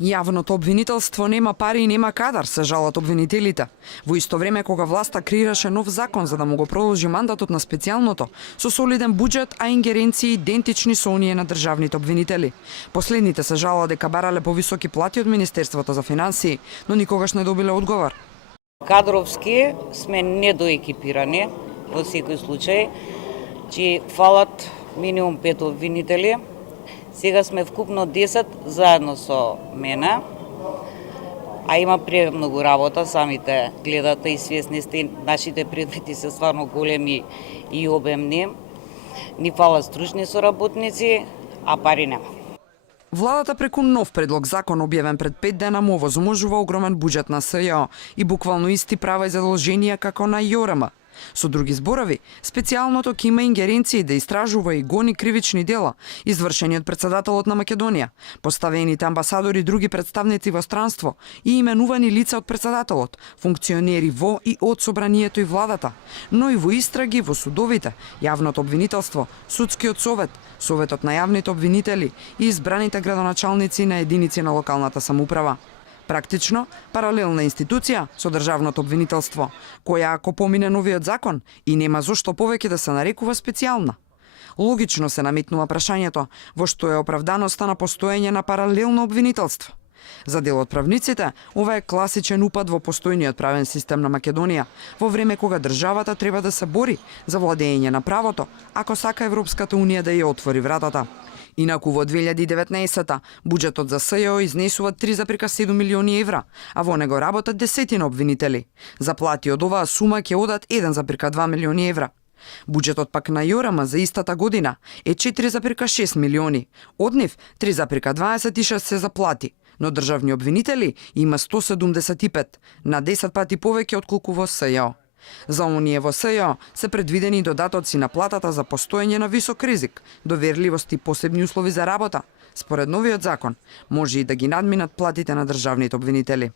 Јавното обвинителство нема пари и нема кадар, се жалат обвинителите. Во исто време кога власта креираше нов закон за да му го продолжи мандатот на специјалното, со солиден буџет, а ингеренции идентични со оние на државните обвинители. Последните се жалат дека барале повисоки плати од Министерството за финансии, но никогаш не добиле одговор. Кадровски сме недоекипирани во секој случај, че фалат минимум 5 обвинители. Сега сме вкупно 10 заедно со мене, а има премногу работа, самите гледате и свесни сте, нашите предмети се стварно големи и обемни. Ни фалат стручни соработници, а пари нема. Владата преку нов предлог закон објавен пред 5 дена му возможува огромен буџет на СЈО и буквално исти права и задолженија како на ЈОРМ. Со други зборови, специјалното ќе има ингеренции да истражува и гони кривични дела, извршени од председателот на Македонија, поставените амбасадори и други представници во странство и именувани лица од председателот, функционери во и од собранието и владата, но и во истраги во судовите, јавното обвинителство, судскиот совет, советот на јавните обвинители и избраните градоначалници на единици на локалната самоуправа. Практично, паралелна институција со државното обвинителство, која ако помине новиот закон и нема зошто повеќе да се нарекува специјална. Логично се наметнува прашањето во што е оправданоста на постоење на паралелно обвинителство. За дел од правниците, ова е класичен упад во постојниот правен систем на Македонија, во време кога државата треба да се бори за владење на правото, ако сака Европската унија да ја отвори вратата. Инаку во 2019-та буџетот за СЈО изнесува 3,7 милиони евра, а во него работат десетина обвинители. За плати од оваа сума ќе одат 1,2 милиони евра. Буџетот пак на ЈОРМ за истата година е 4,6 милиони, од нив 3,26 се за плати, но државни обвинители има 175, на 10 пати повеќе отколку во СЈО. За оние во СЈО се предвидени додатоци на платата за постоење на висок ризик, доверливост и посебни услови за работа. Според новиот закон, може и да ги надминат платите на државните обвинители.